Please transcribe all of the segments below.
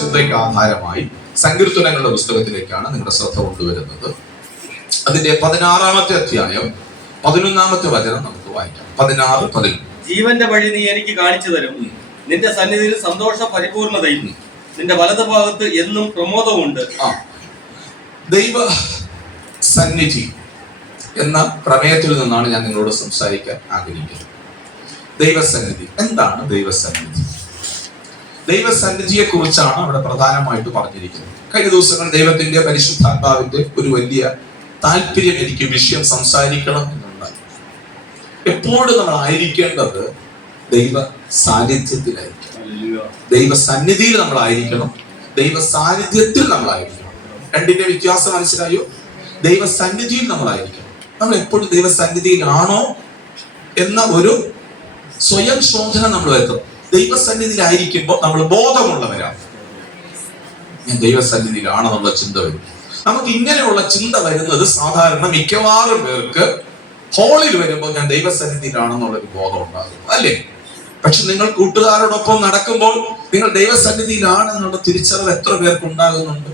ചിന്തയ്ക്ക് ആധാരമായി സങ്കീർത്തനങ്ങളുടെ പുസ്തകത്തിലേക്കാണ് നിങ്ങളുടെ ശ്രദ്ധ കൊണ്ടുവരുന്നത്. അതിന്റെ 16-ാമത്തെ അധ്യായം 11-ാമത്തെ വചനം നമുക്ക് വായിക്കാം. 16-11. ജീവന്റെ വഴി നീ എനിക്ക് കാണിച്ചു തരും. നിന്റെ സന്നിധിയിൽ സന്തോഷ പരിപൂർണതയും നിന്റെ വലതുഭാഗത്ത് എന്നും പ്രമോദവുമുണ്ട്. ദൈവ സന്നിധി എന്ന പ്രമേയത്തിൽ നിന്നാണ് ഞാൻ നിങ്ങളോട് സംസാരിക്കാൻ ആഗ്രഹിക്കുന്നത്. ദൈവസന്നിധി എന്താണ്? ദൈവസന്നിധി, ദൈവസന്നിധിയെ കുറിച്ചാണ് അവിടെ പ്രധാനമായിട്ട് പറഞ്ഞിരിക്കുന്നത്. കഴിഞ്ഞ ദിവസങ്ങൾ ദൈവത്തിന്റെ പരിശുദ്ധാത്മാവിന്റെ ഒരു വലിയ താല്പര്യം എനിക്ക് വിഷയം സംസാരിക്കണം എന്നുണ്ടായി. എപ്പോഴും നമ്മൾ ആയിരിക്കേണ്ടത് ദൈവ സാന്നിധ്യത്തിലായിരിക്കണം. ദൈവ സന്നിധിയിൽ നമ്മളായിരിക്കണം, ദൈവ സാന്നിധ്യത്തിൽ നമ്മളായിരിക്കണം. രണ്ടിന്റെ വ്യത്യാസം മനസ്സിലായോ? ദൈവ സന്നിധിയിൽ നമ്മളായിരിക്കണം. നമ്മൾ എപ്പോഴും ദൈവ സന്നിധിയിലാണോ എന്ന ഒരു സ്വയം ശോധന നമ്മൾ വരുത്തും. ദൈവസന്നിധിയിലായിരിക്കുമ്പോൾ നമ്മൾ ബോധമുള്ളവരാണ്. ഞാൻ ദൈവസന്നിധിയിലാണെന്നുള്ള ചിന്ത വരും. നമുക്ക് ഇങ്ങനെയുള്ള ചിന്ത വരുന്നത് സാധാരണ മിക്കവാറും പേർക്ക് ഹോളിൽ വരുമ്പോൾ ഞാൻ ദൈവസന്നിധിയിലാണെന്നുള്ളൊരു ബോധം ഉണ്ടാകും, അല്ലേ? പക്ഷെ നിങ്ങൾ കൂട്ടുകാരോടൊപ്പം നടക്കുമ്പോൾ നിങ്ങൾ ദൈവസന്നിധിയിലാണെന്നുള്ള തിരിച്ചറിവ് എത്ര പേർക്ക് ഉണ്ടാകുന്നുണ്ട്?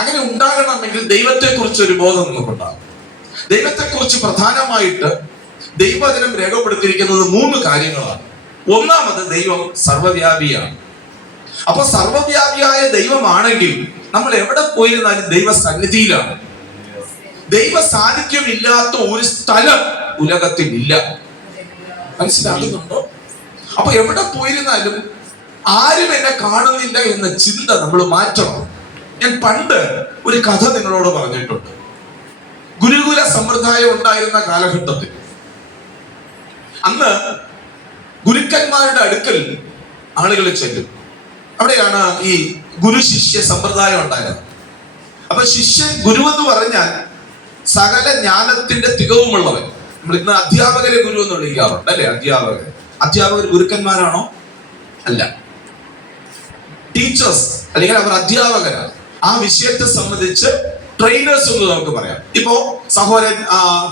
അങ്ങനെ ഉണ്ടാകണമെങ്കിൽ ദൈവത്തെക്കുറിച്ച് ഒരു ബോധം നമുക്കുണ്ടാകും. ദൈവത്തെക്കുറിച്ച് പ്രധാനമായിട്ട് ദൈവവചനം രേഖപ്പെടുത്തിയിരിക്കുന്നത് 3 കാര്യങ്ങളാണ്. ഒന്നാമത്, ദൈവം സർവ്വവ്യാപിയാണ്. അപ്പൊ സർവ്വവ്യാപിയായ ദൈവമാണെങ്കിൽ നമ്മൾ എവിടെ പോയിരുന്നാലും ദൈവ സന്നിധിയിലാണ്. ദൈവ സാന്നിധ്യമില്ലാത്ത ഒരു സ്ഥലം ഉലകത്തിലില്ല. മനസ്സിലാകുന്നുണ്ടോ? അപ്പൊ എവിടെ പോയിരുന്നാലും ആരും എന്നെ കാണുന്നില്ല എന്ന ചിന്ത നമ്മൾ മാറ്റണം. ഞാൻ പണ്ട് ഒരു കഥ നിങ്ങളോട് പറഞ്ഞിട്ടുണ്ട്. ഗുരുകുല സമ്പ്രദായം ഉണ്ടായിരുന്ന കാലഘട്ടത്തിൽ അന്ന് ഗുരുക്കന്മാരുടെ അടുക്കൽ ആളുകൾ ചെല്ലും. അവിടെയാണ് ഈ ഗുരു ശിഷ്യ സമ്പ്രദായം ഉണ്ടായത്. അപ്പൊ ശിഷ്യൻ, ഗുരു എന്ന് പറഞ്ഞാൽ സകല ജ്ഞാനത്തിന്റെ തികവുമുള്ളവൻ. നമ്മൾ ഇന്ന് അധ്യാപകരെ ഗുരു എന്ന് വിളിക്കാറുണ്ട്, അല്ലെ? അധ്യാപകർ ഗുരുക്കന്മാരാണോ? അല്ല. ടീച്ചേഴ്സ് അല്ലെങ്കിൽ അവർ അധ്യാപകരാണ്. ആ വിഷയത്തെ സംബന്ധിച്ച് ട്രെയിനേഴ്സ് എന്ന് നമുക്ക് പറയാം. ഇപ്പോ സഹോദരൻ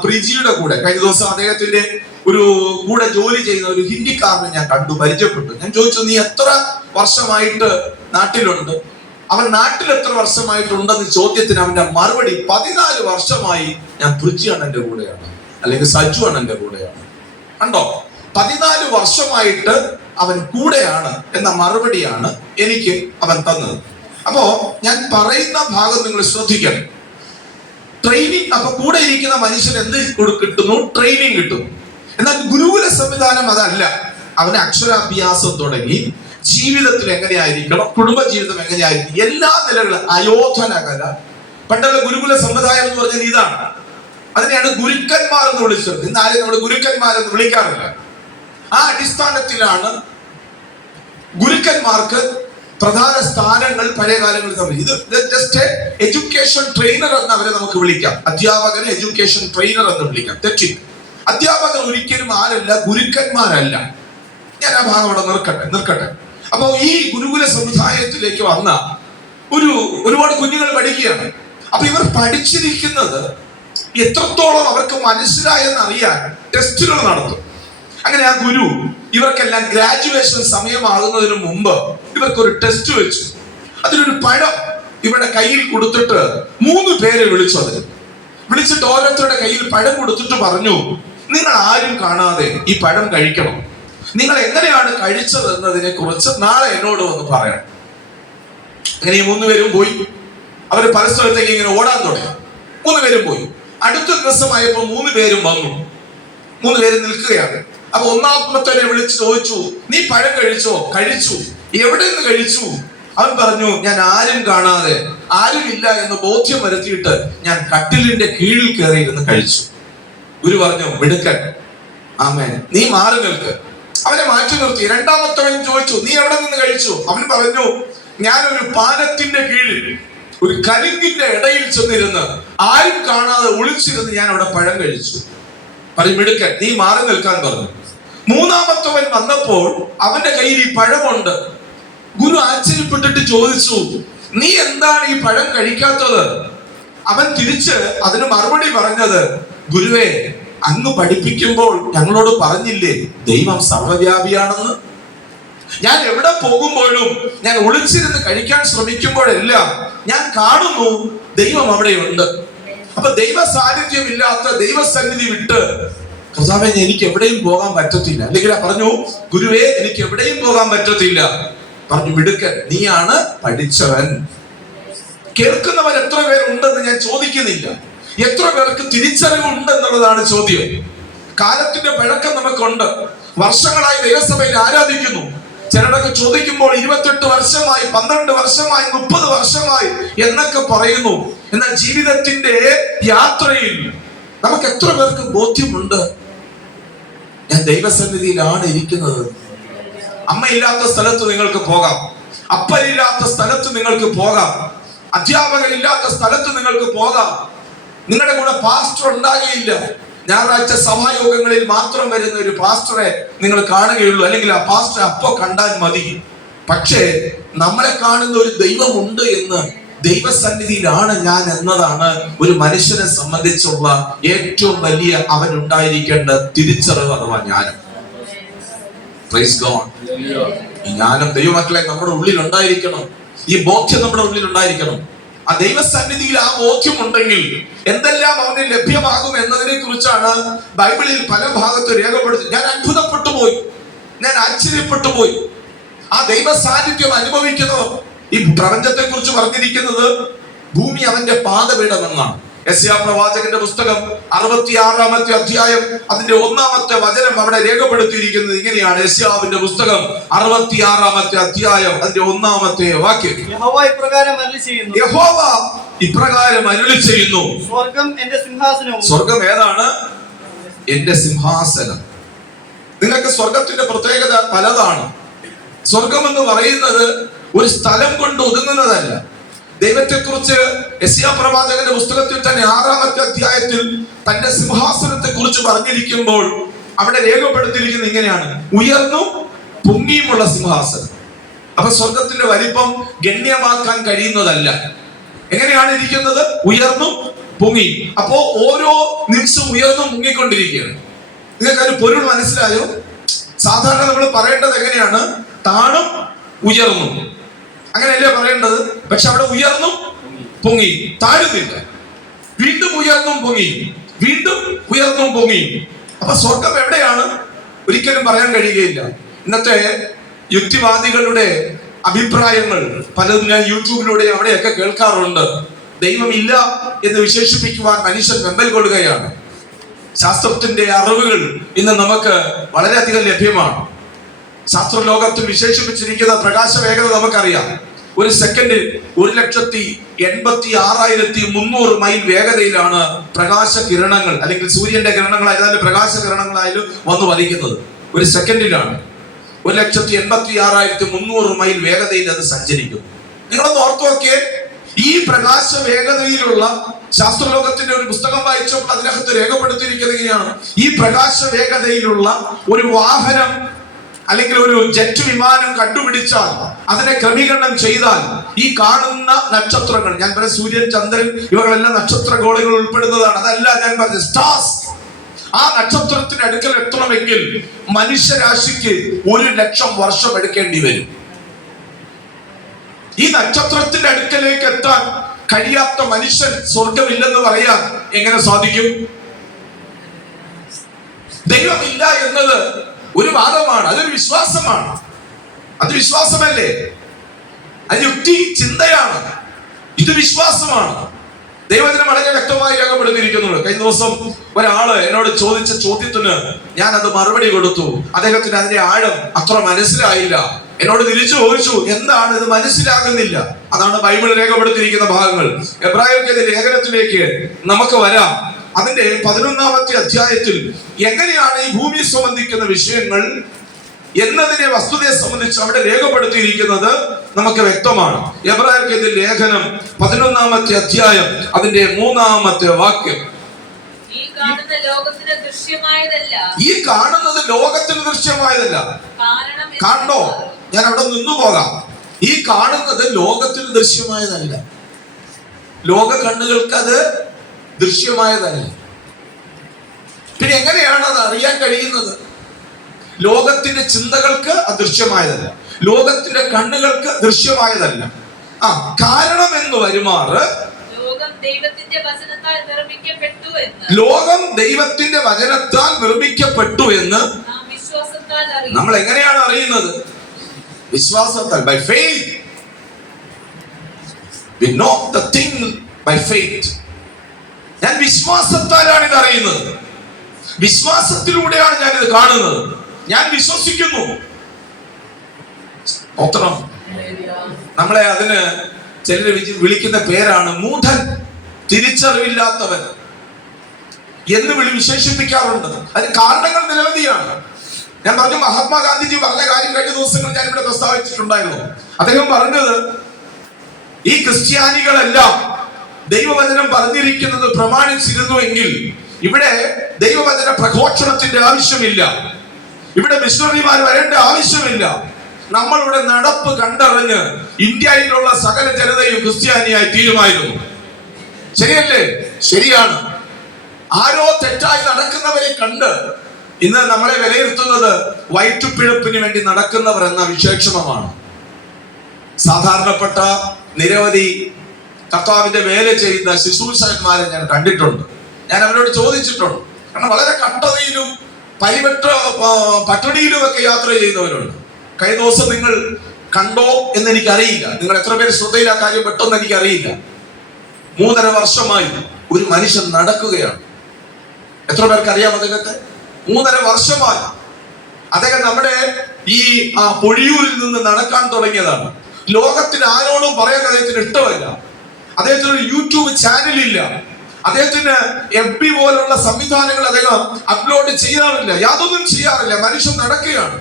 പ്രിജിയുടെ കൂടെ കഴിഞ്ഞ ദിവസം അദ്ദേഹത്തിന്റെ ഒരു കൂടെ ജോലി ചെയ്യുന്ന ഒരു ഹിന്ദിക്കാരനെ ഞാൻ കണ്ടു, പരിചയപ്പെട്ടു. ഞാൻ ചോദിച്ചു, നീ എത്ര വർഷമായിട്ട് നാട്ടിലുണ്ട്? അവൻ നാട്ടിൽ എത്ര വർഷമായിട്ടുണ്ടെന്ന് ചോദ്യത്തിന് അവന്റെ മറുപടി, 14 വർഷമായി ഞാൻ പ്രിജി അണ്ണന്റെ കൂടെയാണ്, അല്ലെങ്കിൽ സജു അണ്ണന്റെ കൂടെയാണ്. കണ്ടോ? 14 വർഷമായിട്ട് അവൻ കൂടെയാണ് എന്ന മറുപടിയാണ് എനിക്ക് അവൻ തന്നത്. അപ്പോ ഞാൻ പറയുന്ന ഭാഗം നിങ്ങൾ ശ്രദ്ധിക്കണം. ട്രെയിനിങ്, അപ്പൊ കൂടെ ഇരിക്കുന്ന മനുഷ്യൻ എന്ത് കിട്ടുന്നു? ട്രെയിനിങ് കിട്ടുന്നു. എന്നാൽ ഗുരുകുല സംവിധാനം അതല്ല. അവന് അക്ഷരാഭ്യാസം തുടങ്ങി ജീവിതത്തിൽ എങ്ങനെയായിരിക്കണം, കുടുംബജീവിതം എങ്ങനെയായിരിക്കും, എല്ലാ നിലകളും അയോധനകല. പണ്ടുള്ള ഗുരുകുല സമ്പ്രദായം എന്ന് പറഞ്ഞാൽ ഇതാണ്. അതിനെയാണ് ഗുരുക്കന്മാർ എന്ന് വിളിച്ചത്. ഇന്നാലും നമ്മൾ ഗുരുക്കന്മാരെന്ന് വിളിക്കാറില്ല. ആ അടിസ്ഥാനത്തിലാണ് ഗുരുക്കന്മാർക്ക് പ്രധാന സ്ഥാനങ്ങൾ പഴയ കാലങ്ങളിൽ തമ്മിൽ. ഇത് ജസ്റ്റ് എഡ്യൂക്കേഷൻ ട്രെയിനർ എന്ന് അവരെ നമുക്ക് വിളിക്കാം. അധ്യാപകരെ എഡ്യൂക്കേഷൻ ട്രെയിനർ എന്ന് വിളിക്കാം, തെറ്റി. അധ്യാപകർ ഒരിക്കലും ആരല്ല, ഗുരുക്കന്മാരല്ല. ഞാൻ ആ ഭാഗം അവിടെ നിൽക്കട്ടെ. അപ്പോ ഈ ഗുരുകുല സമുദായത്തിലേക്ക് വന്ന ഒരുപാട് കുഞ്ഞുങ്ങൾ പഠിക്കുകയാണ്. അപ്പൊ ഇവർ പഠിച്ചിരിക്കുന്നത് എത്രത്തോളം അവർക്ക് മനസ്സിലായെന്ന് അറിയാൻ ടെസ്റ്റുകൾ നടത്തും. അങ്ങനെ ആ ഗുരു ഇവർക്കെല്ലാം ഗ്രാജുവേഷൻ സമയമാകുന്നതിന് മുമ്പ് ഇവർക്കൊരു ടെസ്റ്റ് വെച്ചു. അതിലൊരു പഴം ഇവരുടെ കയ്യിൽ കൊടുത്തിട്ട് 3 പേരെ വിളിച്ചിട്ട് ഓരോരുത്തരുടെ കയ്യിൽ പഴം കൊടുത്തിട്ട് പറഞ്ഞു, നിങ്ങൾ ആരും കാണാതെ ഈ പഴം കഴിക്കണം. നിങ്ങൾ എങ്ങനെയാണ് കഴിച്ചത് എന്നതിനെ കുറിച്ച് നാളെ എന്നോട് വന്ന് പറയണം. അങ്ങനെ ഈ 3 പേരും പോയി. അവർ പല സ്ഥലത്തേക്ക് ഇങ്ങനെ ഓടാൻ തുടങ്ങി. 3 പേരും പോയി. അടുത്ത ദിവസമായപ്പോ 3 പേരും വന്നു. 3 പേരും നിൽക്കുകയാണ്. അപ്പൊ ഒന്നാമത്തെ വിളിച്ച് ചോദിച്ചു, നീ പഴം കഴിച്ചോ? കഴിച്ചു. എവിടെ നിന്ന് കഴിച്ചു? അവൻ പറഞ്ഞു, ഞാൻ ആരും കാണാതെ, ആരുമില്ല എന്ന് ബോധ്യം വരുത്തിയിട്ട് ഞാൻ കട്ടിലിന്റെ കീഴിൽ കയറിയിരുന്ന് കഴിച്ചു. ഗുരു പറഞ്ഞു, മിടുക്കൻ, ആമേൻ, നീ മാറി നിൽക്ക്. അവനെ മാറ്റി നിർത്തി. രണ്ടാമത്തവൻ ചോദിച്ചു, നീ എവിടെ നിന്ന് കഴിച്ചു? അവൻ പറഞ്ഞു, ഞാനൊരു പാലത്തിന്റെ കീഴിൽ ഒരു കലുങ്കിന്റെ ഇടയിൽ ചെന്നിരുന്ന് ആരും കാണാതെ ഒളിച്ചിരുന്ന് ഞാൻ അവിടെ പഴം കഴിച്ചു. മിടുക്കൻ, നീ മാറി നിൽക്കാൻ പറഞ്ഞു. മൂന്നാമത്തവൻ വന്നപ്പോൾ അവന്റെ കയ്യിൽ ഈ പഴമുണ്ട്. ഗുരു ആശ്ചര്യപ്പെട്ടിട്ട് ചോദിച്ചു, നീ എന്താണ് ഈ പഴം കഴിക്കാത്തത്? അവൻ തിരിച്ച് അതിന് മറുപടി പറഞ്ഞത്, ഗുരുവേ, അങ്ങ് പഠിപ്പിക്കുമ്പോൾ ഞങ്ങളോട് പറഞ്ഞില്ലേ ദൈവം സർവ്വവ്യാപിയാണെന്ന്? ഞാൻ എവിടെ പോകുമ്പോഴും, ഞാൻ ഒളിച്ചിരുന്ന് കഴിക്കാൻ ശ്രമിക്കുമ്പോഴെല്ലാം ഞാൻ കാണുന്നു ദൈവം അവിടെയുണ്ട്. അപ്പൊ ദൈവ സാന്നിധ്യം ഇല്ലാത്ത ദൈവസന്നിധി വിട്ട് കർത്താവേ എനിക്ക് എവിടെയും പോകാൻ പറ്റത്തില്ല, അല്ലെങ്കിൽ പറഞ്ഞു ഗുരുവേ എനിക്ക് എവിടെയും പോകാൻ പറ്റത്തില്ല, പറഞ്ഞു മിടുക്കൻ, നീയാണ് പഠിച്ചവൻ. കേൾക്കുന്നവർ എത്ര പേരുണ്ടെന്ന് ഞാൻ ചോദിക്കുന്നില്ല, എത്ര പേർക്ക് തിരിച്ചറിവുണ്ട് എന്നുള്ളതാണ് ചോദ്യം. കാലത്തിന്റെ പഴക്കം നമുക്കുണ്ട്, വർഷങ്ങളായി ദൈവസഭയിൽ ആരാധിക്കുന്നു. ചിലരൊക്കെ ചോദിക്കുമ്പോൾ 28 വർഷമായി, 12 വർഷമായി, 30 വർഷമായി എന്നൊക്കെ പറയുന്നു. എന്നാൽ ജീവിതത്തിന്റെ യാത്രയിൽ നമുക്ക് എത്ര പേർക്ക് ബോധ്യമുണ്ട് ഞാൻ ദൈവസന്നിധിയിലാണ് ഇരിക്കുന്നത്? അമ്മയില്ലാത്ത സ്ഥലത്ത് നിങ്ങൾക്ക് പോകാം, അപ്പനില്ലാത്ത സ്ഥലത്ത് നിങ്ങൾക്ക് പോകാം, അധ്യാപകരില്ലാത്ത സ്ഥലത്ത് നിങ്ങൾക്ക് പോകാം. നിങ്ങളുടെ കൂടെ പാസ്റ്റർ ഉണ്ടാകുകയില്ല. ഞായറാഴ്ച സഭായോഗങ്ങളിൽ മാത്രം വരുന്ന ഒരു പാസ്റ്ററെ നിങ്ങൾ കാണുകയുള്ളൂ, അല്ലെങ്കിൽ ആ പാസ്റ്ററെ അപ്പോ കണ്ടാൽ മതി. പക്ഷേ നമ്മളെ കാണുന്ന ഒരു ദൈവമുണ്ട് എന്ന്, ദൈവസന്നിധിയിലാണ് ഞാൻ എന്നതാണ് ഒരു മനുഷ്യനെ സംബന്ധിച്ചുള്ള ഏറ്റവും വലിയ അവനുണ്ടായിരിക്കേണ്ട തിരിച്ചറിവ് അഥവാ ജ്ഞാനം. Praise God. ഈ ജ്ഞാനം ദൈവമക്കളെ നമ്മുടെ ഉള്ളിൽ ഉണ്ടായിരിക്കണം, ഈ ബോധ്യം നമ്മുടെ ഉള്ളിൽ ഉണ്ടായിരിക്കണം. ആ ദൈവസന്നിധിയിൽ ആ ബോധ്യം ഉണ്ടെങ്കിൽ എന്തെല്ലാം അവന് ലഭ്യമാകും എന്നതിനെ കുറിച്ചാണ് ബൈബിളിൽ പല ഭാഗത്ത് രേഖപ്പെടുത്തി. ഞാൻ അത്ഭുതപ്പെട്ടു പോയി, ഞാൻ ആശ്ചര്യപ്പെട്ടു പോയി. ആ ദൈവ സാന്നിധ്യം അനുഭവിക്കുന്നവർ, ഈ പ്രപഞ്ചത്തെ കുറിച്ച് പറഞ്ഞിരിക്കുന്നത് ഭൂമി അവന്റെ പാദപീഠം എന്നാണ്. യെശയ്യാ പ്രവാചകന്റെ പുസ്തകം 66-ാമത്തെ അധ്യായം അതിന്റെ 1-ാമത്തെ വചനം അവിടെ രേഖപ്പെടുത്തിയിരിക്കുന്നത് ഇങ്ങനെയാണ്. യെശയ്യാവിന്റെ പുസ്തകം 66-ാമത്തെ അധ്യായം അതിന്റെ 1-ാമത്തെ വാക്യം. യഹോവ ഇപ്രകാരം അരുളി ചെയ്യുന്നു, യഹോവ ഇപ്രകാരം അരുളി ചെയ്യുന്നു, സ്വർഗം എന്റെ സിംഹാസനവും. സ്വർഗം ഏതാണ്? എന്റെ സിംഹാസനം. നിങ്ങൾക്ക് സ്വർഗത്തിന്റെ പ്രത്യേകത പലതാണ്. സ്വർഗം എന്ന് പറയുന്നത് ഒരു സ്ഥലം കൊണ്ട് ഒതുങ്ങുന്നതല്ല. ദൈവത്തെ കുറിച്ച് യെശയ്യാ പ്രവാചകന്റെ പുസ്തകത്തിൽ തന്നെ 6-ാമത്തെ അധ്യായത്തിൽ തന്റെ സിംഹാസനത്തെ കുറിച്ച് പറഞ്ഞിരിക്കുമ്പോൾ അവിടെ രേഖപ്പെടുത്തിയിരിക്കുന്നത് ഇങ്ങനെയാണ്: ഉയർന്നും പൊങ്ങിയുമുള്ള സിംഹാസനം. അപ്പൊ സ്വർഗത്തിന്റെ വലിപ്പം ഗണ്യമാക്കാൻ കഴിയുന്നതല്ല. എങ്ങനെയാണ് ഇരിക്കുന്നത്? ഉയർന്നും പൊങ്ങി. അപ്പോ ഓരോ നിമിഷവും ഉയർന്നും മുങ്ങിക്കൊണ്ടിരിക്കുകയാണ്. നിങ്ങൾക്ക് ഒരു പൊരുൾ മനസ്സിലായോ? സാധാരണ നമ്മൾ പറയേണ്ടത് എങ്ങനെയാണ്? താണും ഉയർന്നും, അങ്ങനെയല്ലേ പറയേണ്ടത്? പക്ഷെ അവിടെ ഉയർന്നും പൊങ്ങി, താഴുന്നില്ല. വീണ്ടും ഉയർന്നും പൊങ്ങി, വീണ്ടും ഉയർന്നും പൊങ്ങി. അപ്പൊ സ്വർഗം എവിടെയാണ്? ഒരിക്കലും പറയാൻ കഴിയുകയില്ല. ഇന്നത്തെ യുക്തിവാദികളുടെ അഭിപ്രായങ്ങൾ പലതും ഞാൻ യൂട്യൂബിലൂടെ അവിടെയൊക്കെ കേൾക്കാറുണ്ട്. ദൈവമില്ല എന്ന് വിശേഷിപ്പിക്കുവാൻ മനുഷ്യൻ വെമ്പൽ കൊള്ളുകയാണ്. ശാസ്ത്രത്തിന്റെ അറിവുകൾ ഇന്ന് നമുക്ക് വളരെയധികം ലഭ്യമാണ്. ശാസ്ത്രലോകത്തിൽ വിശേഷിപ്പിച്ചിരിക്കുന്ന പ്രകാശ വേഗത നമുക്കറിയാം. ഒരു സെക്കൻഡിൽ 1,86,300 മൈൽ വേഗതയിലാണ് പ്രകാശ കിരണങ്ങൾ, അല്ലെങ്കിൽ സൂര്യന്റെ കിരണങ്ങളായാലും പ്രകാശ കിരണങ്ങളായാലും വന്നു വലിക്കുന്നത്. ഒരു സെക്കൻഡിലാണ് 1,86,300 മൈൽ വേഗതയിൽ അത് സഞ്ചരിക്കുന്നു. നിങ്ങളൊന്ന് ഓർത്തു നോക്കിയേ, ഈ പ്രകാശ വേഗതയിലുള്ള ശാസ്ത്രലോകത്തിന്റെ ഒരു പുസ്തകം വായിച്ചപ്പോൾ അതിനകത്ത് രേഖപ്പെടുത്തിയിരിക്കുന്നത് ഇങ്ങനെയാണ്: ഈ പ്രകാശ വേഗതയിലുള്ള ഒരു വാഹനം അല്ലെങ്കിൽ ഒരു ജെറ്റ് വിമാനം കണ്ടുപിടിച്ചാൽ, അതിനെ ക്രമീകരണം ചെയ്താൽ, ഈ കാണുന്ന നക്ഷത്രങ്ങൾ, ഞാൻ പറഞ്ഞ സൂര്യൻ, ചന്ദ്രൻ, ഇവകളെല്ലാം നക്ഷത്ര ഗോളങ്ങൾ ഉൾപ്പെടുന്നതാണ്. അതല്ല ഞാൻ പറഞ്ഞ സ്റ്റാർസ്. ആ നക്ഷത്രത്തിന് അടുക്കൽ എത്തണമെങ്കിൽ മനുഷ്യരാശിക്ക് 1,00,000 വർഷം എടുക്കേണ്ടി വരും. ഈ നക്ഷത്രത്തിന്റെ അടുക്കലേക്ക് എത്താൻ കഴിയാത്ത മനുഷ്യൻ സ്വർഗമില്ലെന്ന് പറയാൻ എങ്ങനെ സാധിക്കും? ദൈവമില്ല എന്നത് ഒരു വാദമാണ്, അതൊരു വിശ്വാസമാണ്. അത് വിശ്വാസമല്ലേ? അത് യുക്തി ചിന്തയാണ്. ഇത് വിശ്വാസമാണ്. ദൈവത്തിന് വളരെ വ്യക്തമായി രേഖപ്പെടുത്തിയിരിക്കുന്നുണ്ട്. കഴിഞ്ഞ ദിവസം ഒരാള് എന്നോട് ചോദിച്ച ചോദ്യത്തിന് ഞാൻ അത് മറുപടി കൊടുത്തു. അദ്ദേഹത്തിന് അതിന്റെ ആഴം അത്ര മനസ്സിലായില്ല. എന്നോട് തിരിച്ചു ചോദിച്ചു, എന്താണ് ഇത് മനസ്സിലാകുന്നില്ല? അതാണ് ബൈബിൾ രേഖപ്പെടുത്തിയിരിക്കുന്ന ഭാഗങ്ങൾ. എബ്രായർക്കെതിരെ ലേഖനത്തിലേക്ക് നമുക്ക് വരാം. അതിന്റെ 11-ാമത്തെ അധ്യായത്തിൽ എങ്ങനെയാണ് ഈ ഭൂമി സംബന്ധിക്കുന്ന വിഷയങ്ങൾ എന്നതിനെ വസ്തുതയെ സംബന്ധിച്ച് അവിടെ രേഖപ്പെടുത്തിയിരിക്കുന്നത് നമുക്ക് വ്യക്തമാണ്. എബ്രായർക്കെതിരെ ലേഖനം 11-ാമത്തെ അധ്യായം അതിന്റെ 3-ാമത്തെ വാക്യം. ഈ കാണുന്നത് ലോകത്തിന് ദൃശ്യമായതല്ല. കാണോ? ഞാൻ അവിടെ നിന്നു പോകാം. ഈ കാണുന്നത് ലോകത്തിന് ദൃശ്യമായതല്ല. ലോക കണ്ണുകൾക്ക് അത് ദൃശ്യമായതല്ല. പിന്നെ എങ്ങനെയാണ് അത് അറിയാൻ കഴിയുന്നത്? ലോകത്തിന്റെ ചിന്തകൾക്ക് അദൃശ്യമായതല്ല, ലോകത്തിന്റെ കണ്ണുകൾക്ക് ദൃശ്യമായതല്ല. കാരണം എന്ന് വരുമാറ് ലോകം ദൈവത്തിന്റെ വചനത്താൽ നിർമ്മിക്കപ്പെട്ടു എന്ന് ലോകം ദൈവത്തിന്റെ വചനത്താൽ നിർമ്മിക്കപ്പെട്ടു എന്ന് നാം വിശ്വാസത്താൽ അറിയുന്നു. നമ്മൾ എങ്ങനെയാണ് അറിയുന്നത്? വിശ്വാസത്താൽ, by faith. We know the thing by faith. ഞാൻ വിശ്വാസത്താലാണ് ഇത് അറിയുന്നത്, വിശ്വാസത്തിലൂടെയാണ് ഞാൻ ഇത് കാണുന്നത്. ഞാൻ വിശ്വസിക്കുന്നു. സ്തോത്രം. നമ്മളെ അതിന് ചിലര് വിളിക്കുന്ന പേരാണ് മൂഢൻ, തിരിച്ചറിവില്ലാത്തവൻ എന്ന് വിശേഷിപ്പിക്കാറുണ്ട്. അതിന് കാരണങ്ങൾ നിരവധിയാണ്. ഞാൻ പറഞ്ഞു, മഹാത്മാഗാന്ധിജി പറഞ്ഞ കാര്യം കഴിഞ്ഞ ദിവസങ്ങൾ ഞാൻ ഇവിടെ പ്രസ്താവിച്ചിട്ടുണ്ടായിരുന്നു. അദ്ദേഹം പറഞ്ഞത്, ഈ ക്രിസ്ത്യാനികളെല്ലാം ദൈവവചനം പറഞ്ഞിരിക്കുന്നത് പ്രമാണിച്ചിരുന്നുവെങ്കിൽ ഇവിടെ ദൈവവചന പ്രഘോഷണത്തിന്റെ ആവശ്യമില്ല, ഇവിടെ മിഷണറിമാർ വരേണ്ട ആവശ്യമില്ല. നമ്മളുടെ നടപ്പ് കണ്ടറിഞ്ഞ് ഇന്ത്യയിലുള്ള സകല ജനതയും ക്രിസ്ത്യാനിയായി തീരുമായിരുന്നു. ശരിയല്ലേ? ശരിയാണ്. ആരോ തെറ്റായി നടക്കുന്നവരെ കണ്ട് ഇന്ന് നമ്മളെ വിലയിരുത്തുന്നത് വയറ്റുപിഴപ്പിന് വേണ്ടി നടക്കുന്നവർ എന്ന വിശേഷണമാണ്. സാധാരണപ്പെട്ട നിരവധി കർത്താവിന്റെ വേല ചെയ്യുന്ന ശുശ്രൂഷകന്മാരെ ഞാൻ കണ്ടിട്ടുണ്ട്. ഞാൻ അവരോട് ചോദിച്ചിട്ടുണ്ട്. കാരണം വളരെ കട്ടതയിലും പട്ടിണിയിലും ഒക്കെ യാത്ര ചെയ്യുന്നവരുണ്ട്. കഴിഞ്ഞ ദിവസം നിങ്ങൾ കണ്ടോ എന്ന് എനിക്കറിയില്ല, നിങ്ങൾ എത്ര പേര് ശ്രദ്ധയിൽ ആ കാര്യം പെട്ടെന്ന് എനിക്കറിയില്ല. 3.5 വർഷമായി ഒരു മനുഷ്യൻ നടക്കുകയാണ്. എത്ര പേർക്ക് അറിയാം അദ്ദേഹത്തെ? 3.5 വർഷമായി അദ്ദേഹം നമ്മുടെ ഈ പൊഴിയൂരിൽ നിന്ന് നടക്കാൻ തുടങ്ങിയതാണ്. ലോകത്തിന് ആരോടും പറയാൻ അദ്ദേഹത്തിന് ഇഷ്ടമല്ല. അദ്ദേഹത്തിന് ഒരു യൂട്യൂബ് ചാനലില്ല, അദ്ദേഹത്തിന് FB പോലുള്ള സംവിധാനങ്ങൾ അദ്ദേഹം അപ്ലോഡ് ചെയ്യാറില്ല, യാതൊന്നും ചെയ്യാറില്ല. മനുഷ്യൻ നടക്കുകയാണ്.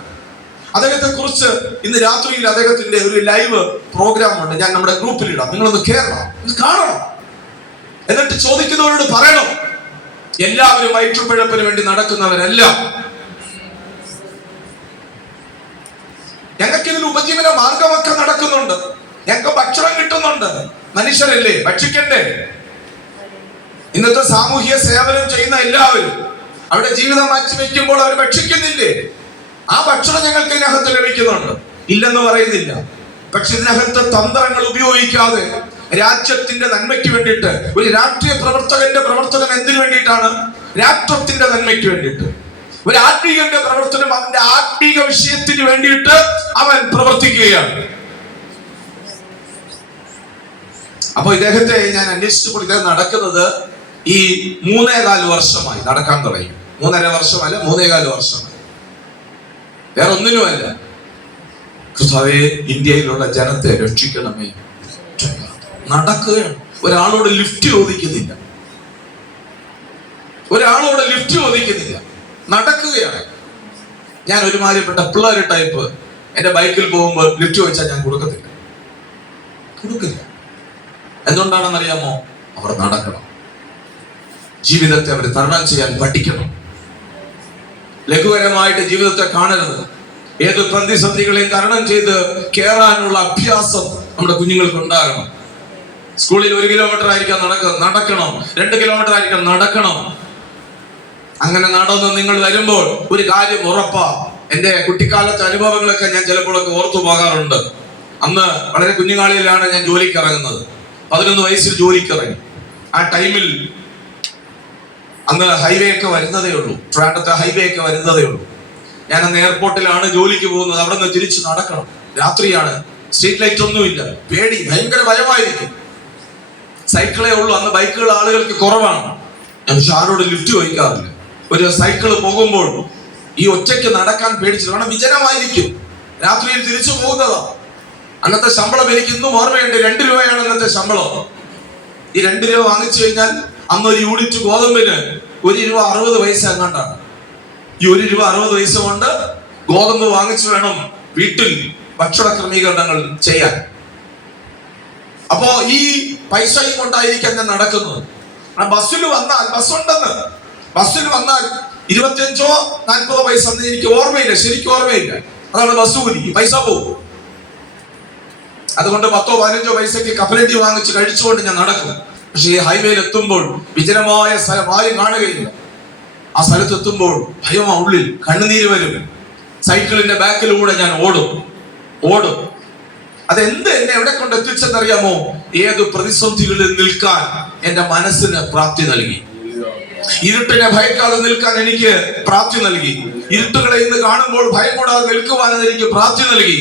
അദ്ദേഹത്തെ കുറിച്ച് ഇന്ന് രാത്രിയിൽ അദ്ദേഹത്തിന്റെ ഒരു ലൈവ് പ്രോഗ്രാം ഉണ്ട്, ഞാൻ നമ്മുടെ ഗ്രൂപ്പിൽ ഇടാം. നിങ്ങളൊന്ന് കേറണം, ഒന്ന് കാണണം. എന്നിട്ട് ചോദിക്കുന്നവരോട് പറയണം, എല്ലാവരും വയറ്റുപിഴപ്പിന് വേണ്ടി നടക്കുന്നവരല്ല. ഞങ്ങൾക്ക് ഇതിൽ ഉപജീവന മാർഗമൊക്കെ നടക്കുന്നുണ്ട്, ഞങ്ങൾക്ക് ഭക്ഷണം കിട്ടുന്നുണ്ട്. മനുഷ്യരല്ലേ, ഭക്ഷിക്കണ്ടേ? ഇന്നത്തെ സാമൂഹ്യ സേവനം ചെയ്യുന്ന എല്ലാവരും അവിടെ ജീവിതം മാറ്റിവെക്കുമ്പോൾ അവർ ഭക്ഷിക്കുന്നില്ലേ? ആ ഭക്ഷണം ഞങ്ങൾക്ക് ഇതിനകത്ത് ലഭിക്കുന്നുണ്ട്, ഇല്ലെന്ന് പറയുന്നില്ല. പക്ഷെ ഇതിനകത്ത് തന്ത്രങ്ങൾ ഉപയോഗിക്കാതെ രാജ്യത്തിന്റെ നന്മയ്ക്ക് വേണ്ടിയിട്ട് ഒരു രാഷ്ട്രീയ പ്രവർത്തകൻ എന്തിനു വേണ്ടിയിട്ടാണ്? രാഷ്ട്രത്തിന്റെ നന്മയ്ക്ക് വേണ്ടിയിട്ട്. ഒരു ആത്മീയന്റെ പ്രവർത്തനം അവന്റെ ആത്മീക വിഷയത്തിന് വേണ്ടിയിട്ട് അവൻ പ്രവർത്തിക്കുകയാണ്. അപ്പൊ ഇദ്ദേഹത്തെ ഞാൻ അന്വേഷിച്ചപ്പോൾ ഇദ്ദേഹം നടക്കുന്നത് ഈ 3.25 വർഷമായി നടക്കാൻ തുടങ്ങി. 3.5 വർഷമല്ല, 3.25 വർഷമായി. വേറെ ഒന്നിനുമല്ല. കർത്താവേ, ഇന്ത്യയിലുള്ള ജനത്തെ രക്ഷിക്കണമേ. നടക്കുകയാണ്. ഒരാളോട് ലിഫ്റ്റ് ചോദിക്കുന്നില്ല, നടക്കുകയാണ്. ഞാൻ ഒരുമാതിരിപ്പെട്ട പിള്ളേർ ടൈപ്പ്. എന്റെ ബൈക്കിൽ പോകുമ്പോൾ ലിഫ്റ്റ് ചോദിച്ചാൽ ഞാൻ കൊടുക്കില്ല. എന്തുകൊണ്ടാണെന്നറിയാമോ? അവർ നടക്കണം. ജീവിതത്തെ അവർ തരണം ചെയ്യാൻ പഠിക്കണം. ലഘുകരമായിട്ട് ജീവിതത്തെ കാണരുത്. ഏത് പ്രതിസന്ധികളെയും തരണം ചെയ്ത് കേറാനുള്ള അഭ്യാസം നമ്മുടെ കുഞ്ഞുങ്ങൾക്ക് ഉണ്ടാകണം. സ്കൂളിൽ 1 കിലോമീറ്റർ ആയിരിക്കാം നടക്കണം, 2 കിലോമീറ്റർ ആയിരിക്കാം നടക്കണം. അങ്ങനെ നടന്ന് നിങ്ങൾ വരുമ്പോൾ ഒരു കാര്യം ഉറപ്പാ. എന്റെ കുട്ടിക്കാലത്തെ അനുഭവങ്ങളൊക്കെ ഞാൻ ചിലപ്പോഴൊക്കെ ഓർത്തു പോകാറുണ്ട്. അന്ന് വളരെ കുഞ്ഞുനാളിലാണ് ഞാൻ ജോലിക്ക് ഇറങ്ങുന്നത്. 11 വയസ്സിൽ ജോലിക്ക് ഇറങ്ങി. ആ ടൈമിൽ അന്ന് ഹൈവേ ഒക്കെ വരുന്നതേ ഉള്ളൂ, ട്രാൻഡത്തെ ഹൈവേ ഒക്കെ വരുന്നതേ ഉള്ളൂ. ഞാൻ അന്ന് എയർപോർട്ടിലാണ് ജോലിക്ക് പോകുന്നത്. അവിടെ നിന്ന് തിരിച്ച് നടക്കണം. രാത്രിയാണ്, സ്ട്രീറ്റ് ലൈറ്റ് ഒന്നുമില്ല. പേടി, ഭയങ്കര ഭയമായിരിക്കും. സൈക്കിളേ ഉള്ളൂ. അന്ന് ബൈക്കുകൾ ആളുകൾക്ക് കുറവാണ്. ഞാൻ പക്ഷെ ആരോട് ലിഫ്റ്റ് ചോദിക്കാറില്ല. ഒരു സൈക്കിള് പോകുമ്പോൾ ഈ ഒറ്റയ്ക്ക് നടക്കാൻ പേടിച്ചിട്ട്, കാരണം വിജനമായിരിക്കും. രാത്രിയിൽ തിരിച്ചു പോകുന്നതാ. അന്നത്തെ ശമ്പളം എനിക്ക് ഇന്നും ഓർമ്മയുണ്ട്. 2 രൂപയാണ് അന്നത്തെ ശമ്പളം. ഈ 2 രൂപ വാങ്ങിച്ചു കഴിഞ്ഞാൽ അന്ന് ഒരു യൂണിറ്റ് ഗോതമ്പിന് 1 രൂപ 60 പൈസ എങ്ങാണ്ടാണ്. ഈ 1 രൂപ 60 പൈസ കൊണ്ട് ഗോതമ്പ് വാങ്ങിച്ചു വേണം വീട്ടിൽ ഭക്ഷണ ക്രമീകരണങ്ങൾ ചെയ്യാൻ. അപ്പോ ഈ പൈസയും കൊണ്ടായിരിക്കാം ഞാൻ നടക്കുന്നത്. ബസ്സിൽ വന്നാൽ, ബസ്സിൽ വന്നാൽ 25-40 പൈസ എനിക്ക് ഓർമ്മയില്ല, ശരിക്കും ഓർമ്മയില്ല. അതാണ് ബസ് കൂലി. പൈസ പോകും. അതുകൊണ്ട് 10-15 പൈസക്ക് കപ്പലണ്ടി വാങ്ങിച്ച് കഴിച്ചുകൊണ്ട് ഞാൻ നടക്കും. പക്ഷെ ഈ ഹൈവേയിൽ എത്തുമ്പോൾ വിജനമായ സ്ഥലം ആരും കാണുകയില്ല. ആ സ്ഥലത്ത് എത്തുമ്പോൾ ഭയമാ, ഉള്ളിൽ കണ്ണുനീര് വരും. സൈക്കിളിന്റെ ബാക്കിലൂടെ ഞാൻ ഓടും. അതെന്ത് എന്നെ എവിടെ കൊണ്ട് എത്തിച്ചെന്നറിയാമോ? ഏത് പ്രതിസന്ധികളിൽ നിൽക്കാൻ എന്റെ മനസ്സിന് പ്രാപ്തി നൽകി. ഇരുട്ടിനെ ഭയക്കാതെ നിൽക്കാൻ എനിക്ക് പ്രാപ്തി നൽകി. ഇരുട്ടുകളെ ഇന്ന് കാണുമ്പോൾ ഭയം കൂടാതെ നിൽക്കുവാൻ എനിക്ക് പ്രാപ്തി നൽകി.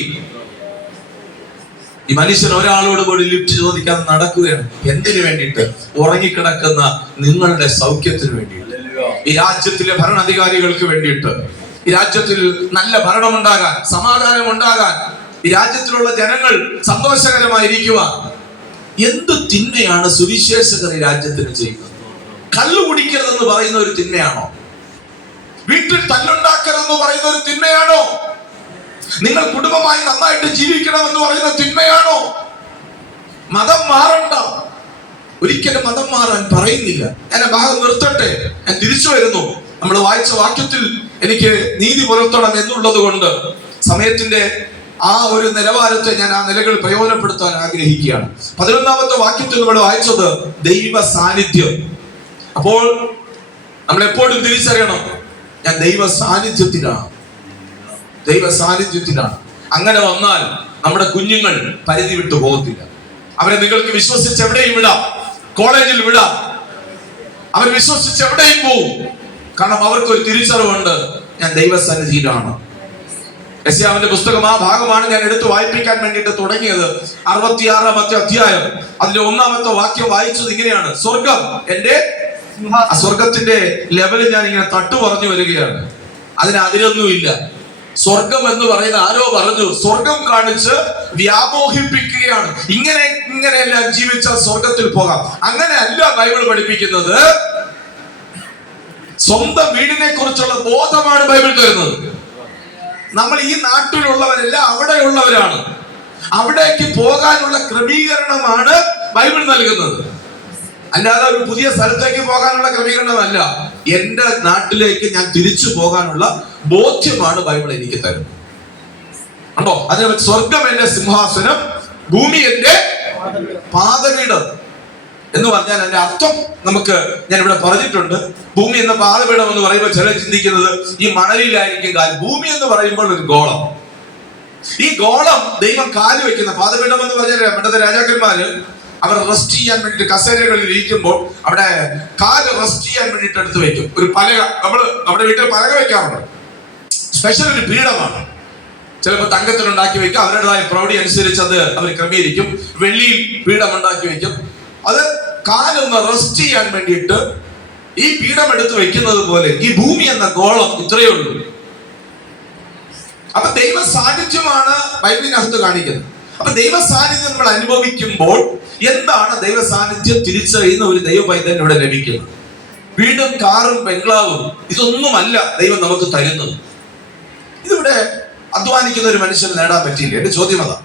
ഈ മനുഷ്യൻ ഒരാളോട് കൂടി ലിഫ്റ്റ് ചോദിക്കാതെ നടക്കുകയാണ്. എന്തിനു വേണ്ടിയിട്ട്? ഉറങ്ങിക്കിടക്കുന്ന നിങ്ങളുടെ സൗഖ്യത്തിന് വേണ്ടിയിട്ട്, ഈ രാജ്യത്തിലെ ഭരണാധികാരികൾക്ക് വേണ്ടിയിട്ട്, ഈ രാജ്യത്തിൽ നല്ല ഭരണമുണ്ടാകാൻ, സമാധാനം ഉണ്ടാകാൻ, ഈ രാജ്യത്തിലുള്ള ജനങ്ങൾ സന്തോഷകരമായിരിക്കുവാൻ. എന്ത് തിന്മയാണ് സുവിശേഷകർ ഈ രാജ്യത്തിന് ചെയ്യുന്നത്? കള്ളു കുടിക്കരുതെന്ന് പറയുന്ന ഒരു തിന്മയാണോ? വീട്ടിൽ തല്ലുണ്ടാക്കരുതെന്ന് പറയുന്ന ഒരു തിന്മയാണോ? നിങ്ങൾ കുടുംബമായി നന്നായിട്ട് ജീവിക്കണമെന്ന് പറയുന്ന തിന്മയാണോ? മതം മാറണ്ട, ഒരിക്കലും മതം മാറാൻ പറയുന്നില്ല. ഞാൻ ഭാഗം നിർത്തട്ടെ, ഞാൻ തിരിച്ചു വരുന്നു. നമ്മൾ വായിച്ച വാക്യത്തിൽ എനിക്ക് നീതി പുലർത്തണം എന്നുള്ളത് കൊണ്ട് സമയത്തിന്റെ ആ ഒരു നിലവാരത്തെ ഞാൻ ആ നിലകൾ പ്രയോജനപ്പെടുത്താൻ ആഗ്രഹിക്കുകയാണ്. 11ാമത്തെ വാക്യത്തിൽ നമ്മൾ വായിച്ചത് ദൈവ സാന്നിധ്യം. അപ്പോൾ നമ്മൾ എപ്പോഴും തിരിച്ചറിയണം, ഞാൻ ദൈവ സാന്നിധ്യത്തിലാണ്. അങ്ങനെ വന്നാൽ നമ്മുടെ കുഞ്ഞുങ്ങൾ പരിധി വിട്ടു പോകത്തില്ല. അവരെ നിങ്ങൾക്ക് വിശ്വസിച്ച് എവിടെയും വിടാം, കോളേജിൽ വിടാം, അവർ വിശ്വസിച്ച് എവിടെയും പോവും. കാരണം അവർക്കൊരു തിരിച്ചറിവുണ്ട്, ഞാൻ ദൈവസന്നിധിയിലാണ്. യെശയ്യാവിന്റെ പുസ്തകം ആ ഭാഗമാണ് ഞാൻ എടുത്ത് വായിപ്പിക്കാൻ വേണ്ടിയിട്ട് തുടങ്ങിയത്. 66ാമത്തെ അധ്യായം അതിന്റെ 1ാമത്തെ വാക്യം വായിച്ചത് ഇങ്ങനെയാണ്: സ്വർഗം എന്റെ, സ്വർഗത്തിന്റെ ലെവലിൽ ഞാൻ ഇങ്ങനെ തട്ടു പറഞ്ഞു വരികയാണ്. അതിന് അതിരൊന്നുമില്ല. സ്വർഗം എന്ന് പറയുന്ന ആരോ പറഞ്ഞു, സ്വർഗം കാണിച്ച് വ്യാമോഹിപ്പിക്കുകയാണ്. ഇങ്ങനെയെല്ലാം ജീവിച്ചാൽ സ്വർഗത്തിൽ പോകാം. അങ്ങനെ അല്ല ബൈബിൾ പഠിപ്പിക്കുന്നത്. സ്വന്തം വീടിനെ കുറിച്ചുള്ള ബോധമാണ് ബൈബിൾ തരുന്നത്. നമ്മൾ ഈ നാട്ടിലുള്ളവരല്ല, അവിടെയുള്ളവരാണ്. അവിടേക്ക് പോകാനുള്ള ക്രമീകരണമാണ് ബൈബിൾ നൽകുന്നത്. അല്ലാതെ ഒരു പുതിയ സ്ഥലത്തേക്ക് പോകാനുള്ള ക്രമീകരണമല്ല. എന്റെ നാട്ടിലേക്ക് ഞാൻ തിരിച്ചു പോകാനുള്ള ബോധ്യമാണ് ബൈബിൾ എനിക്ക് തരുന്നത്. കണ്ടോ? അതിന് സ്വർഗം എന്റെ സിംഹാസനം, ഭൂമി എന്റെ പാദപീഠം എന്ന് പറഞ്ഞാൽ അതിന്റെ അർത്ഥം നമുക്ക് ഞാൻ ഇവിടെ പറഞ്ഞിട്ടുണ്ട്. ഭൂമി എന്ന പാദപീഠം എന്ന് പറയുമ്പോൾ ചിലർ ചിന്തിക്കുന്നത് ഈ മണലിലായിരിക്കും കാല്. ഭൂമി എന്ന് പറയുമ്പോൾ ഒരു ഗോളം. ഈ ഗോളം ദൈവം കാല് വെക്കുന്ന പാദപീഠം എന്ന് പറഞ്ഞാൽ പണ്ടത്തെ രാജാക്കന്മാര് അവർ റെസ്റ്റ് ചെയ്യാൻ വേണ്ടിട്ട് കസേരകളിൽ ഇരിക്കുമ്പോൾ അവിടെ കാല് റെസ്റ്റ് ചെയ്യാൻ വേണ്ടിട്ട് എടുത്ത് വെക്കും. ഒരു പലക, നമ്മള് നമ്മുടെ വീട്ടിൽ പലക വെക്കാറുണ്ട്. സ്പെഷ്യൽ ഒരു പീഠമാണ്. ചിലപ്പോൾ തങ്കത്തിൽ ഉണ്ടാക്കി വെക്കും. അവരുടേതായ പ്രൗഢി അനുസരിച്ച് അത് അവർ ക്രമീകരിക്കും. വെള്ളിയിൽ പീഠം ഉണ്ടാക്കി വെക്കും. അത് കാലൊന്ന് റെസ്റ്റ് ചെയ്യാൻ വേണ്ടിയിട്ട് ഈ പീഠം എടുത്ത് വെക്കുന്നത് പോലെ ഈ ഭൂമി എന്ന ഗോളം ഇത്രയേ ഉള്ളൂ. അപ്പൊ ദൈവ സാന്നിധ്യമാണ് ബൈബിളിനകത്ത് കാണിക്കുന്നത്. അപ്പൊ ദൈവ സാന്നിധ്യം നമ്മൾ അനുഭവിക്കുമ്പോൾ എന്താണ് ദൈവ സാന്നിധ്യം തിരിച്ചറിയുന്ന ഒരു ദൈവ പൈതൽ ഇവിടെ ലഭിക്കുന്നത്? വീടും കാറും ബംഗ്ലാവും ഇതൊന്നുമല്ല ദൈവം നമുക്ക് തരുന്നത്. ഇതിവിടെ അധ്വാനിക്കുന്ന ഒരു മനുഷ്യന് നേടാൻ പറ്റിയില്ല. എന്റെ ചോദ്യം അതാ.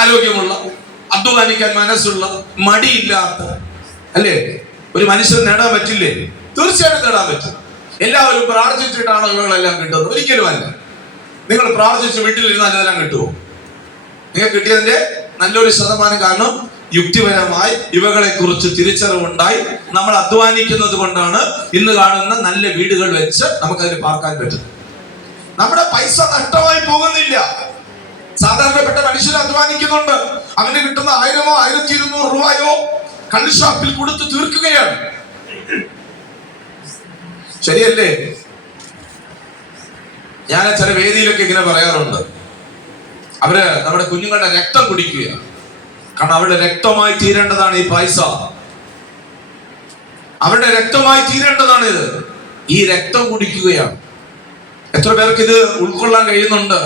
ആരോഗ്യമുള്ള, അധ്വാനിക്കാൻ മനസ്സുള്ള, മടിയില്ലാത്ത അല്ലേ ഒരു മനുഷ്യന് നേടാൻ പറ്റില്ലേ? തീർച്ചയായിട്ടും നേടാൻ പറ്റും. എല്ലാവരും പ്രാർത്ഥിച്ചിട്ടാണോ ഇവകളെല്ലാം കിട്ടുന്നത്? ഒരിക്കലും അല്ല. നിങ്ങൾ പ്രാർത്ഥിച്ച് വീട്ടിലിരുന്നാൽ അതെല്ലാം കിട്ടുമോ? നിങ്ങൾ കിട്ടിയതിന്റെ നല്ലൊരു ശതമാനം കാരണം യുക്തിപരമായി ഇവകളെ കുറിച്ച് തിരിച്ചറിവുണ്ടായി നമ്മൾ അധ്വാനിക്കുന്നത് കൊണ്ടാണ് ഇന്ന് കാണുന്ന നല്ല വീടുകൾ വെച്ച് നമുക്കതിൽ പാർക്കാൻ പറ്റും. നമ്മുടെ പൈസ നഷ്ടമായി പോകുന്നില്ല. സാധാരണപ്പെട്ട മനുഷ്യർ അധ്വാനിക്കുന്നുണ്ട്. അവന് കിട്ടുന്ന 1000-ഓ 1200 രൂപയോ കള്ള് ഷാപ്പിൽ കൊടുത്ത് തീർക്കുകയാണ്. ശരിയല്ലേ? ഞാൻ ചില വേദിയിലൊക്കെ ഇങ്ങനെ പറയാറുണ്ട്, അവര് നമ്മുടെ കുഞ്ഞുങ്ങളുടെ രക്തം കുടിക്കുക. കാരണം അവരുടെ രക്തമായി തീരേണ്ടതാണ് ഈ പൈസ. അവരുടെ രക്തമായി തീരേണ്ടതാണ് ഇത്. ഈ രക്തം കുടിക്കുകയാണ്. എത്ര പേർക്ക് ഇത് ഉൾക്കൊള്ളാൻ കഴിയുന്നുണ്ട്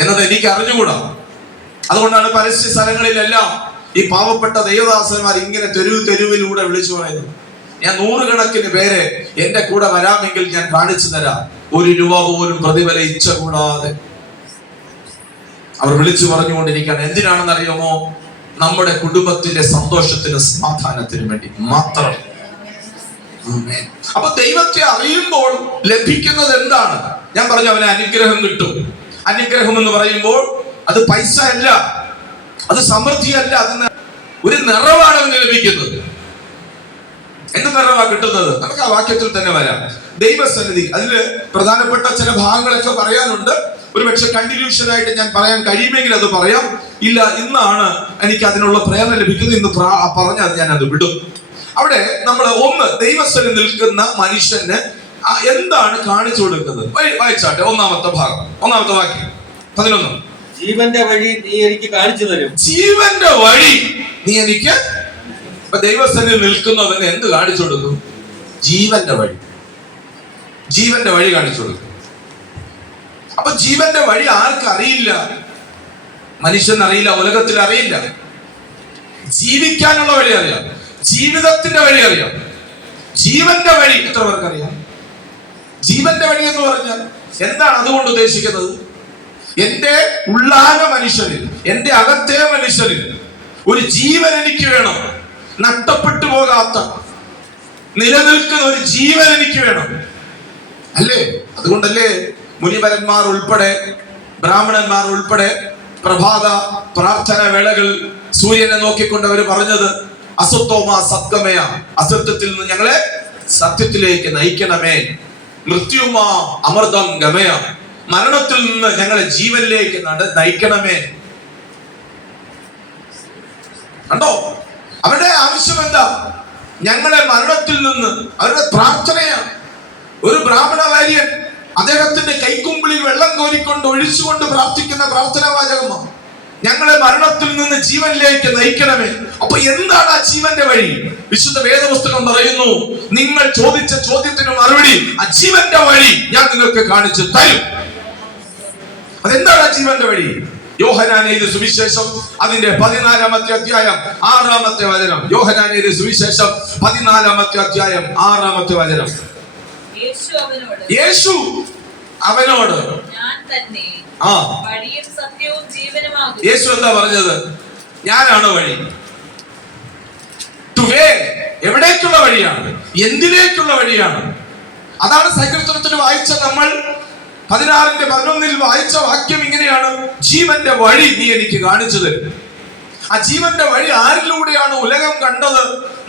എന്നത് എനിക്ക് അറിഞ്ഞുകൂടാ. അതുകൊണ്ടാണ് പരസ്യ സ്ഥലങ്ങളിലെല്ലാം ഈ പാവപ്പെട്ട ദൈവദാസന്മാർ ഇങ്ങനെ തെരുവിലൂടെ വിളിച്ചു പറയുന്നത്. ഞാൻ 100 കണക്കിന് പേരെ എന്റെ കൂടെ വരാമെങ്കിൽ ഞാൻ കാണിച്ചു തരാം. 1 രൂപ പോലും പ്രതിഫല ഇച്ഛ കൂടാതെ അവർ വിളിച്ചു പറഞ്ഞുകൊണ്ടിരിക്കുകയാണ്. എന്തിനാണെന്ന് അറിയാമോ? നമ്മുടെ കുടുംബത്തിന്റെ സന്തോഷത്തിന് സമാധാനത്തിന് വേണ്ടി മാത്രം. അപ്പൊ ദൈവത്തെ അറിയുമ്പോൾ ലഭിക്കുന്നത് എന്താണ്? ഞാൻ പറഞ്ഞു, അവന് അനുഗ്രഹം കിട്ടും. അനുഗ്രഹം എന്ന് പറയുമ്പോൾ അത് പൈസ അല്ല, അത് സമൃദ്ധിയല്ല, അതിന് ഒരു നിറവാണ് അവന് ലഭിക്കുന്നത്. എന്ത് നിറവാ കിട്ടുന്നത്? നമുക്ക് ആ വാക്യത്തിൽ തന്നെ വരാം. ദൈവസന്നിധി, അതില് പ്രധാനപ്പെട്ട ചില ഭാഗങ്ങളൊക്കെ പറയാനുണ്ട്. ഒരു പക്ഷെ കണ്ടിന്യൂഷൻ ആയിട്ട് ഞാൻ പറയാൻ കഴിയുമെങ്കിൽ അത് പറയാം. ഇല്ല, ഇന്നാണ് എനിക്ക് അതിനുള്ള പ്രേരണ ലഭിക്കുന്നത്, ഇന്ന് പറഞ്ഞത് ഞാൻ അത് വിടും. അവിടെ നമ്മൾ ഒന്ന്, ദൈവസന്നിധി നിൽക്കുന്ന മനുഷ്യന് എന്താണ് കാണിച്ചു കൊടുക്കുന്നത്? വായിച്ചാട്ടെ, ഒന്നാമത്തെ ഭാഗം, ഒന്നാമത്തെ വാക്യം 11. ജീവന്റെ വഴി നീ എനിക്ക് കാണിച്ചു തരും. ജീവന്റെ വഴി നീ എനിക്ക്. ദൈവസന്നിധി നിൽക്കുന്നവന് എന്ത് കാണിച്ചു കൊടുക്കും? ജീവന്റെ വഴി. ജീവന്റെ വഴി കാണിച്ചു കൊടുക്കും. അപ്പൊ ജീവന്റെ വഴി ആർക്കും അറിയില്ല, മനുഷ്യന് അറിയില്ല, ഉലകത്തിൽ അറിയില്ല. ജീവിക്കാനുള്ള വഴി അറിയാം, ജീവിതത്തിന്റെ വഴി അറിയാം. ജീവന്റെ വഴി എത്ര പേർക്ക് അറിയാം? ജീവന്റെ വഴി എന്ന് പറഞ്ഞാൽ എന്താണ് അതുകൊണ്ട് ഉദ്ദേശിക്കുന്നത്? എന്റെ ഉള്ളാക മനുഷ്യനിൽ, എന്റെ അകത്തെ മനുഷ്യനിൽ ഒരു ജീവൻ എനിക്ക് വേണം. നഷ്ടപ്പെട്ടു പോകാത്ത, നിലനിൽക്കുന്ന ഒരു ജീവൻ എനിക്ക് വേണം, അല്ലേ? അതുകൊണ്ടല്ലേ മുനിവരന്മാർ ഉൾപ്പെടെ, ബ്രാഹ്മണന്മാർ ഉൾപ്പെടെ പ്രഭാത പ്രാർത്ഥന വേളകൾ സൂര്യനെ നോക്കിക്കൊണ്ട് അവർ പറഞ്ഞത്, അസത്തോമ സത്ഗമയ, അസത്യത്തിൽ നിന്ന് ഞങ്ങളെ സത്യത്തിലേക്ക് നയിക്കണമേ. മൃത്യുമാ അമൃതം ഗമയ, മരണത്തിൽ നിന്ന് ഞങ്ങളെ ജീവനിലേക്ക് നയിക്കണമേ. കണ്ടോ? അവരുടെ ആവശ്യം എന്താ? ഞങ്ങളെ മരണത്തിൽ നിന്ന്, അവരുടെ പ്രാർത്ഥനയാണ്. ഒരു ബ്രാഹ്മണ വാര്യൻ അദ്ദേഹത്തിന്റെ കൈക്കുമ്പിളിൽ വെള്ളം കോരിക്കൊണ്ട് ഒഴിച്ചുകൊണ്ട് പ്രാർത്ഥിക്കുന്ന പ്രാർത്ഥനാ വാചകമാണ്, ഞങ്ങളെ മരണത്തിൽ നിന്ന് ജീവനിലേക്ക് നയിക്കണമേ. അപ്പൊ എന്താണ് ആ ജീവന്റെ വഴി? വിശുദ്ധ വേദപുസ്തകം പറയുന്നു, നിങ്ങൾ ചോദിച്ച ചോദ്യത്തിന് മറുപടി ആ ജീവന്റെ വഴി ഞാൻ നിങ്ങൾക്ക് കാണിച്ചു തരും. അതെന്താണ് ആ ജീവന്റെ വഴി? യോഹന്നാൻ എഴുതിയ സുവിശേഷം അതിന്റെ 14-ാമത്തെ അധ്യായം 6-ാമത്തെ വചനം. യോഹന്നാൻ എഴുതിയ സുവിശേഷം 14-ാമത്തെ അധ്യായം 6-ാമത്തെ വചനം. യേശു അവനോട് ഞാൻ തന്നെ വഴിയും സത്യവും ജീവനുമാകുന്നു. യേശു എന്താ പറഞ്ഞത്? ഞാനാണ് വഴി. ടു വേ, എവിടേക്കുള്ള വഴിയാണ്? എന്തിലേക്കുള്ള വഴിയാണ്? അതാണ് സങ്കീർത്തനത്തിൽ വായിച്ച നമ്മൾ 16:11 വായിച്ച വാക്യം ഇങ്ങനെയാണ്, ജീവന്റെ വഴി നീ എനിക്ക് കാണിച്ചു തരും. ആ ജീവന്റെ വഴി ആരിലൂടെയാണ് ഉലകം കണ്ടത്,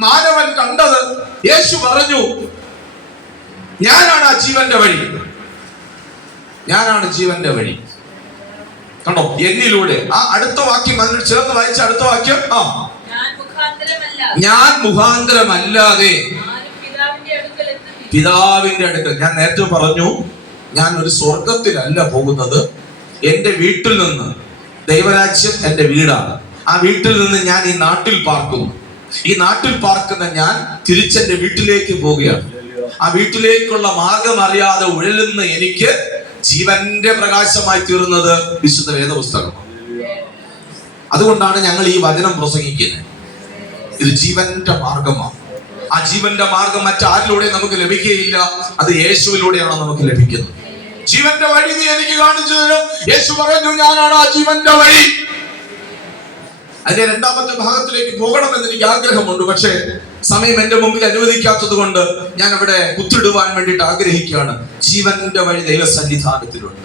മാനവൻ കണ്ടത്? യേശു പറഞ്ഞു, ഞാനാണ് ആ ജീവന്റെ വഴി, ഞാനാണ് ജീവന്റെ വഴി. കണ്ടോ? എന്നിലൂടെ. ആ അടുത്ത വാക്യം അതിനോട് ചേർന്ന് വായിച്ച അടുത്ത വാക്യം, ഞാൻ മുഖാന്തരമല്ലാതെ പിതാവിന്റെ അടുക്കൽ. ഞാൻ നേരത്തെ പറഞ്ഞു, ഞാൻ ഒരു സ്വർഗത്തിലല്ല പോകുന്നത്, എന്റെ വീട്ടിൽ നിന്ന്. ദൈവരാജ്യം എന്റെ വീടാണ്. ആ വീട്ടിൽ നിന്ന് ഞാൻ ഈ നാട്ടിൽ പാർക്കുന്നു. ഈ നാട്ടിൽ പാർക്കുന്ന ഞാൻ തിരിച്ചെന്റെ വീട്ടിലേക്ക് പോവുകയാണ്. ആ വീട്ടിലേക്കുള്ള മാർഗം അറിയാതെ ഉഴലുന്ന എനിക്ക് ജീവന്റെ പ്രകാശമായി തീർന്നത് വിശുദ്ധ വേദപുസ്തകമാണ്. അതുകൊണ്ടാണ് ഞങ്ങൾ ഈ വചനം പ്രസംഗിക്കുന്നത്. ഇത് ജീവന്റെ മാർഗമാണ്. ആ ജീവന്റെ മാർഗം മറ്റാരിലൂടെ നമുക്ക് ലഭിക്കുകയില്ല, അത് യേശുവിലൂടെയാണ് നമുക്ക് ലഭിക്കുന്നത്. ജീവന്റെ വഴി നീ എനിക്ക് കാണിച്ചു തരും. യേശു പറഞ്ഞു, ഞാനാണ് ആ ജീവന്റെ വഴി. അതിന്റെ 2-ാമത്തെ ഭാഗത്തിലേക്ക് പോകണമെന്ന് എനിക്ക് ആഗ്രഹമുണ്ട്. പക്ഷേ സമയം എന്റെ മുമ്പിൽ അനുവദിക്കാത്തത് കൊണ്ട് ഞാൻ അവിടെ കുത്തിടുവാൻ വേണ്ടിയിട്ട് ആഗ്രഹിക്കുകയാണ്. ജീവന്റെ വഴി ദൈവസന്നിധാനത്തിലുണ്ട്.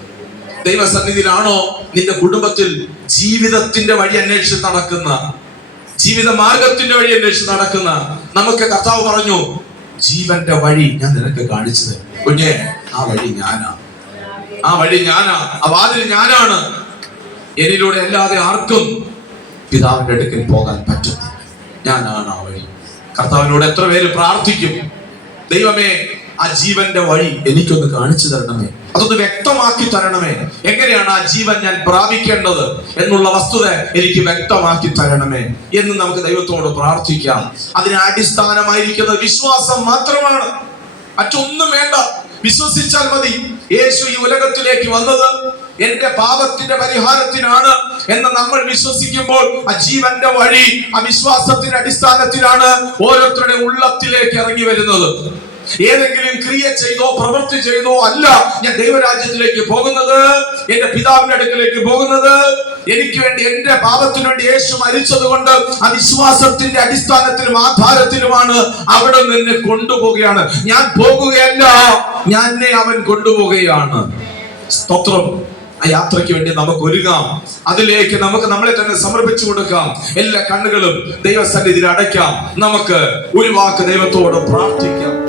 ദൈവസന്നിധിയിലാണോ നിന്റെ കുടുംബത്തിൽ ജീവിതത്തിന്റെ വഴി അന്വേഷിച്ച് നടക്കുന്ന, ജീവിത മാർഗത്തിന്റെ വഴി അന്വേഷിച്ച് നടക്കുന്ന നമുക്ക് കർത്താവ് പറഞ്ഞു, ജീവന്റെ വഴി ഞാൻ നിനക്ക് കാണിച്ചു തരും. കുഞ്ഞെ, ആ വഴി ഞാനാ, ആ വഴി ഞാനാ, ആ വാതിൽ ഞാനാണ്. എന്നിലൂടെ അല്ലാതെ ആർക്കും പിതാവിന്റെ അടുക്കൽ പോകാൻ പറ്റുന്നില്ല. ഞാനാണ് ആ വഴി. കർത്താവിനോട് എത്ര പേര് പ്രാർത്ഥിക്കും, ദൈവമേ ആ ജീവന്റെ വഴി എനിക്കൊന്ന് കാണിച്ചു തരണമേ, അതൊന്ന് വ്യക്തമാക്കി തരണമേ. എങ്ങനെയാണ് ആ ജീവൻ ഞാൻ പ്രാപിക്കേണ്ടത് എന്നുള്ള വസ്തുത എനിക്ക് വ്യക്തമാക്കി തരണമേ എന്ന് നമുക്ക് ദൈവത്തോട് പ്രാർത്ഥിക്കാം. അതിന് അടിസ്ഥാനമായിരിക്കുന്നത് വിശ്വാസം മാത്രമാണ്, മറ്റൊന്നും വേണ്ട. വിശ്വസിച്ചാൽ മതി. യേശു ഈ ഉലകത്തിലേക്ക് വന്നത് എന്റെ പാപത്തിന്റെ പരിഹാരത്തിനാണ് എന്ന് നമ്മൾ വിശ്വസിക്കുമ്പോൾ ആ ജീവന്റെ വഴി, ആ വിശ്വാസത്തിന്റെ അടിസ്ഥാനത്തിലാണ് ഓരോരുത്തരുടെ ഉള്ളത്തിലേക്ക് ഇറങ്ങി വരുന്നത്. ഏതെങ്കിലും ക്രിയ ചെയ്തോ പ്രവൃത്തി ചെയ്തോ അല്ല ഞാൻ ദൈവരാജ്യത്തിലേക്ക് പോകുന്നത്, എന്റെ പിതാവിന്റെ അടുക്കലേക്ക് പോകുന്നത്. എനിക്ക് വേണ്ടി, എന്റെ പാപത്തിനു വേണ്ടി യേശു മരിച്ചത് കൊണ്ട് ആ വിശ്വാസത്തിന്റെ അടിസ്ഥാനത്തിലും ആധാരത്തിലുമാണ് അവിടെ നിന്ന് കൊണ്ടുപോവുകയാണ്. ഞാൻ പോകുകയല്ല, എന്നെ അവൻ കൊണ്ടുപോവുകയാണ്. സ്തോത്രം. ആ യാത്രയ്ക്ക് വേണ്ടി നമുക്ക് ഒരുങ്ങാം. അതിലേക്ക് നമുക്ക് നമ്മളെ തന്നെ സമർപ്പിച്ചു കൊടുക്കാം. എല്ലാ കണ്ണുകളും ദൈവസന്നിധിയിൽ അടയ്ക്കാം. നമുക്ക് ഒരു വാക്ക് ദൈവത്തോട് പ്രാർത്ഥിക്കാം.